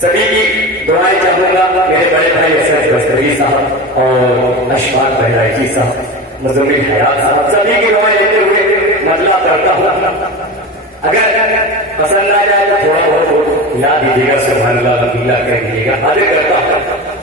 सभी की दुआएं चाहूंगा। मेरे बड़े भाई असरफ गस्तरी साहब और अशफाक बहराइची साहब, मुज़म्मिल हयात साहब, सभी की दुआएं लेते हुए मतला करता हूँ। अगर पसंद आ जाए तो थोड़ा बहुत याद दीजिएगा, सुभान अल्लाह अल्हम्दुलिल्लाह कह दीजिएगा। हाजिर करता हूँ।